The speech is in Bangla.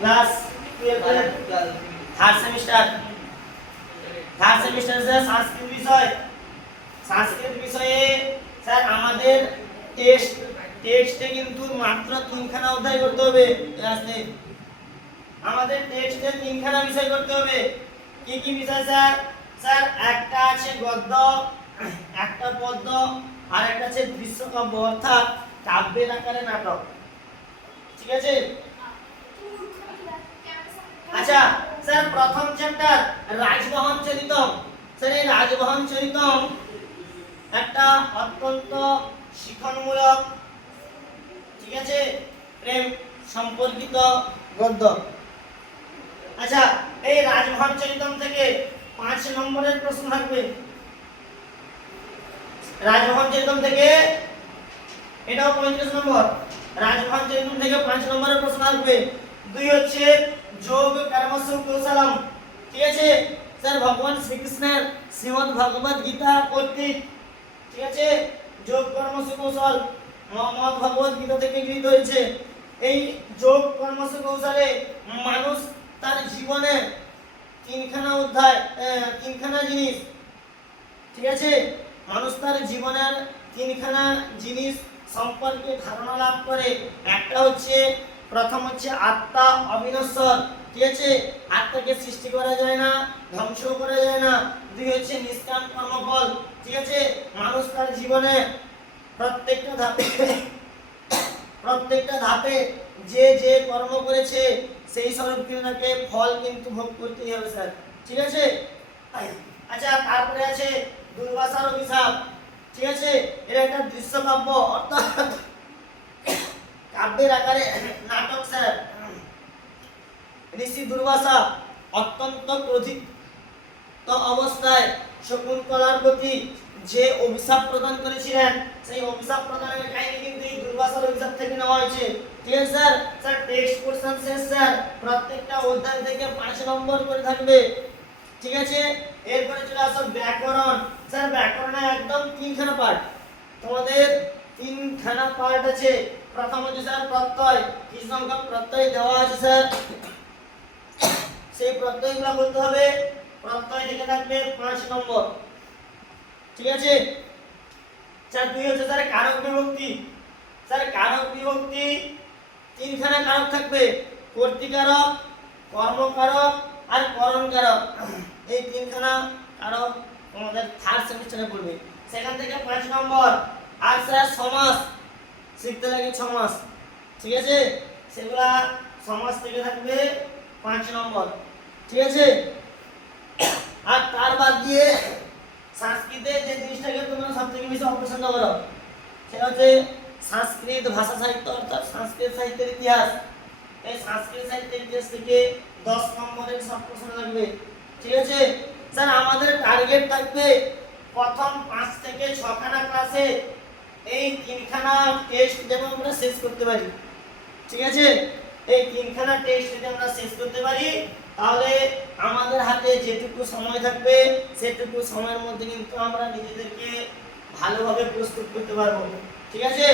ক্লাস 12 এর থার্ড সেমিস্টার স্যার সংস্কৃত বিষয়ে স্যার আমাদের টেক্সটে কিন্তু মাত্র 3খানা অধ্যায় করতে হবে। আসলে আমাদের টেক্সটে 3খানা বিষয় করতে হবে। কি কি বিষয় স্যার? স্যার একটা আছে গদ্য, একটা পদ্য, আর একটা আছে দৃশ্যকাব্য অর্থাৎ কাব্যের আকারে নাটক। ঠিক আছে? আচ্ছা স্যার প্রথম চ্যাপ্টার রাজবহন চরিতম। স্যার এই রাজবহন চরিতম একটা অত্যন্ত শিক্ষণমূলক, ঠিক আছে, প্রেম সম্পর্কিত গদ্য। আচ্ছা এই রাজবহন চরিতম থেকে 5 নম্বরের প্রশ্ন থাকবে। রাজবহন চরিতম থেকে এটাও 35 নম্বর। রাজবহন চরিতম থেকে 5 নম্বরের প্রশ্ন থাকবে। 2 হচ্ছে যোগ কর্মসু কৌশলম। ঠিক আছে স্যার ভগবান শ্রীকৃষ্ণের শ্রীমদ্ ভগবত গীতা কর্তৃক, ঠিক আছে, যোগ কর্মসু কৌশল মহামত ভগবত গীতা থেকে গৃহীত হয়েছে। এই যোগ কর্মসু কৌশলে মানুষ তার জীবনে 3খানা অধ্যায় 3খানা জিনিস, ঠিক আছে, মানুষ তার জীবনের 3খানা জিনিস সম্পর্কে ধারণা লাভ করে। একটা হচ্ছে প্রথম হচ্ছে আত্মা অবিনশ্বর, ঠিক আছে, আত্মাকে সৃষ্টি করা যায় না, ধ্বংস করা যায় না। 2 হচ্ছে নিষ্কাম কর্মফল, ঠিক আছে, মানুষ তার জীবনে প্রত্যেকটা ধাপে যে যে কর্ম করেছে সেই স্বরূপ তাকে ফল কিন্তু ভোগ করতেই হবে স্যার। ঠিক আছে? আচ্ছা তারপরে আছে দুর্বাসার অভিশাপ। ঠিক আছে, এটা একটা দৃশ্যকাব্য অর্থাৎ কাব্যের আকারে নাটক স্যার। ঋষি দুর্বাসা অত্যন্ত ক্রোধিত অবস্থায় শকুন্তলার প্রতি যে অভিশাপ প্রদান করেছিলেন, সেই অভিশাপ প্রদানের কাহিনী কিন্তু এই দুর্বাসার অভিশাপ থেকে নেওয়া হয়েছে। ঠিক আছে স্যার? স্যার টেক্সট পোরশন শেষ স্যার, প্রত্যেকটা অধ্যায় থেকে 5 নম্বর করে থাকবে। ঠিক আছে, এরপরে চলে আসো ব্যাকরণ। স্যার ব্যাকরণে একদম 3খানা পার্ট, তোমাদের 3খানা পার্ট আছে। প্রথম হচ্ছে স্যার প্রত্যয়, কি সংখ্যক প্রত্যয় দেওয়া আছে স্যার, সেই প্রত্যয়গুলো বলতে হবে। প্রত্যয় থেকে থাকবে 5 নম্বর। ঠিক আছে স্যার? 2 হচ্ছে স্যার কারক বিভক্তি। স্যার কারক বিভক্তি 3খানা কারক থাকবে, কর্তৃকারক, কর্মকারক আর করণকারক। এই 3খানা কারক তোমাদের থার্ড সেমিস্টারে পড়বে, সেখান থেকে 5 নম্বর। আর স্যার সমাস শিখতে লাগে 6 মাস, ঠিক আছে, সেগুলা সমাস থেকে থাকবে 5 নম্বর। ঠিক আছে? আর তার বাদ দিয়ে সংস্কৃতে যে জিনিসটাকে তোমরা সবথেকে বেশি অপছন্দ করো সেটা হচ্ছে সংস্কৃত ভাষা সাহিত্য অর্থাৎ সংস্কৃত সাহিত্যের ইতিহাস। এই সংস্কৃত সাহিত্যের ইতিহাস থেকে 10 নম্বরের সব প্রশ্ন থাকবে। ঠিক আছে স্যার? আমাদের টার্গেট থাকবে প্রথম 5 থেকে 6খানা ক্লাসে এই 3খানা টেস্ট যেন আমরা শেষ করতে পারি। ঠিক আছে? এই 3খানা টেস্ট যদি আমরা শেষ করতে পারি তাহলে আমাদের হাতে যেটুকু সময় থাকবে সেটুকু সময়ের মধ্যে কিন্তু আমরা নিজেদেরকে ভালোভাবে প্রস্তুত করতে পারবো। ঠিক আছে?